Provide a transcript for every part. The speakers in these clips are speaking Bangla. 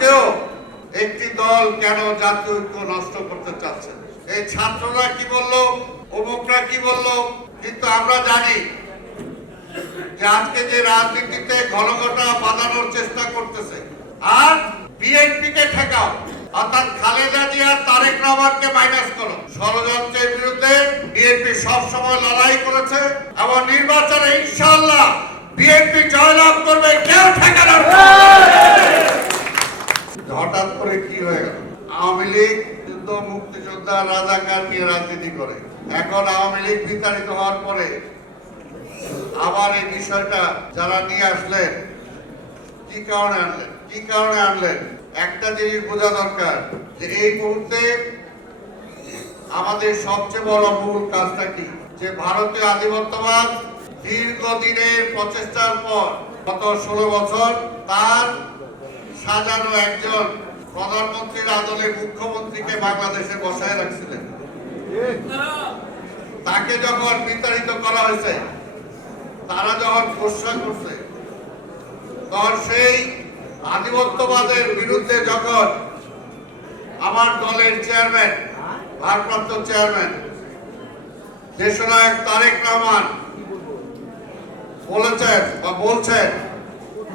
আজকেও একটি দল কেন জাতীয় ঐক্য নষ্ট করতে চাচ্ছে? এই ছাত্ররা কি বলল? অমুকরা কি বলল? কিন্তু আমরা জানি যে আজকে যে রাজনীতিতে ঘনঘটা বাঁধানোর চেষ্টা করতেছে, আর বিএনপি কে ঠেকাও, অর্থাৎ খালেদা জিয়া তারেক রহমানকে মাইনাস করো। ষড়যন্ত্রের বিরুদ্ধে বিএনপি সবসময় লড়াই করেছে এবং নির্বাচনে ইনশাআল্লাহ বিএনপি জয়লাভ করবে। কেউ ঠেকানোর হঠাৎ করে কি হয়ে গেল আওয়ামী লীগ যুদ্ধ রাজাকার নিয়ে রাজনীতি করে। এখন আওয়ামী লীগ বিতাড়িত হওয়ার পরে আবার এই বিষয়টা যারা নিয়ে আসলেন, কি কারণে আনলেন? কি কারণে আনলেন? একটা জিনিস বোঝা দরকার যে এই মুহূর্তে আমাদের সবচেয়ে বড় মূল কাজটা কি? যে ভারতীয় আধিপত্যবাদ দীর্ঘদিনের প্রচেষ্টার পর গত ষোলো বছর তার সাজানো একজন প্রধানমন্ত্রীর আদলে মুখ্যমন্ত্রীকে বাংলাদেশে বসায় রাখছিলেন। তাকে যখন বিতাড়িত করা হয়েছে, তারা যখন ঘোষণা করছে, তখন সেই আধিপত্যবাদের বিরুদ্ধে যখন আমার দলের চেয়ারম্যান, ভারপ্রাপ্ত চেয়ারম্যান, দেশনায়ক তারেক রহমান বলেছেন বা বলছেন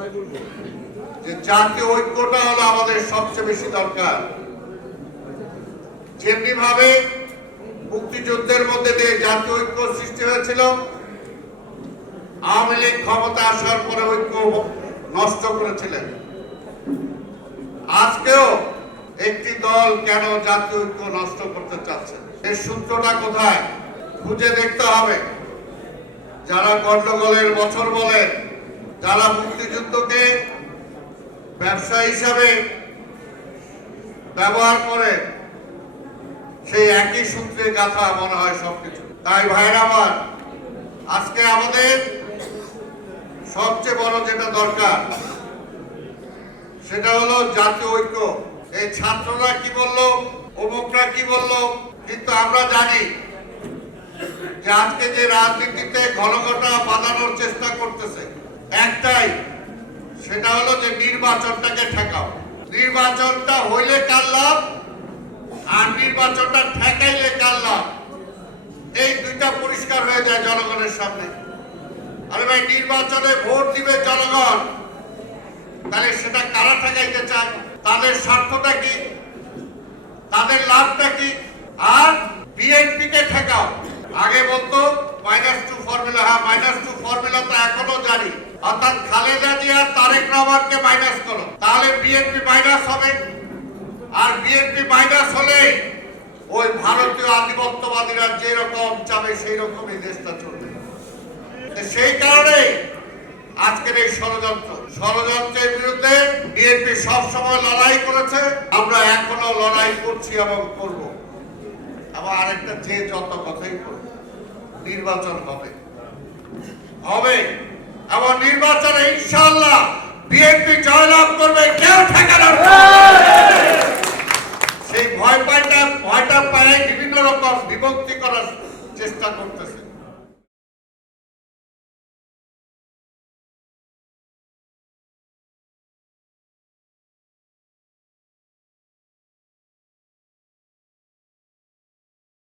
যে জাতীয় ঐক্যটা হলো আমাদের সবচেয়ে বেশি দরকার। যেমনি ভাবে মুক্তিযুদ্ধের মধ্যে দিয়ে জাতীয় ঐক্য সৃষ্টি হয়েছিল, আওয়ামী লীগ ক্ষমতা আসার পরে ঐক্য নষ্ট করেছিলেন। আজকেও একটি দল কেন জাতীয় ঐক্য নষ্ট করতে চাচ্ছে? এর সূত্রটা কোথায়? খুঁজে দেখতে হবে। যারা গন্ডগোলের বছর বলেন যারা মুক্তিযুদ্ধকে ব্যবসা হিসাবে ব্যবহার করে, সেই একই সূত্রে গাথা মনে হয় সবকিছু। তাই ভাইরা আমার, আজকে আমাদের সবচেয়ে বড় যেটা দরকার, সেটা হলো জাতীয় ঐক্য। এই ছাত্ররা কি বলল, অমুকরা কি বলল, কিন্তু আমরা জানি যে আজকে যে রাজনীতিতে ঘনঘটা বাঁধানোর চেষ্টা করতেছে একটাই, সেটা হলো যে নির্বাচনটাকে ঠেকাও। নির্বাচনটা হইলে কার লাভ? আর নির্বাচনটা ঠেকাইলে কার লাভ? এই দুইটা পরিষ্কার হয়ে যায় জনগণের সামনে। আরে ভাই, নির্বাচনে ভোট দিবে জনগণ। তাহলে সেটা কারা ঠেকাইতে চায়? তাদের স্বার্থটা কি? তাদের লাভটা কি? আর বিএনপি কে ঠেকাও। আগে বলতো মাইনাস টু ফর্মুলা হ্যাঁ মাইনাস টু ফর্মুলা তো এখনও জানি অর্থাৎ খালেদা জিয়া তারেক রহমানকে মাইনাস করো তাহলে বিএনপি মাইনাস হবে। আর বিএনপি মাইনাস হলে ওই ভারতীয় আধিপত্যবাদীরা যেরকম চাবে সেই রকমই দেশটা চলবে। সেই কারণে আজকের এই ষড়যন্ত্র। ষড়যন্ত্রের বিরুদ্ধে বিএনপি সব সময় লড়াই করেছে। আমরা এখনও লড়াই করছি এবং করব। আবার আরেকটা যে যত কথাই করবে নির্বাচন হবে। হবে। এবং নির্বাচনে ইনশাল্লাহ বিএনপি জয়লাভ করবে, কেউ ঠেকানোর সেই ভয় পাইটা ভয়টা পায়, বিভিন্ন রকম বিভক্তি করার চেষ্টা করতেছে।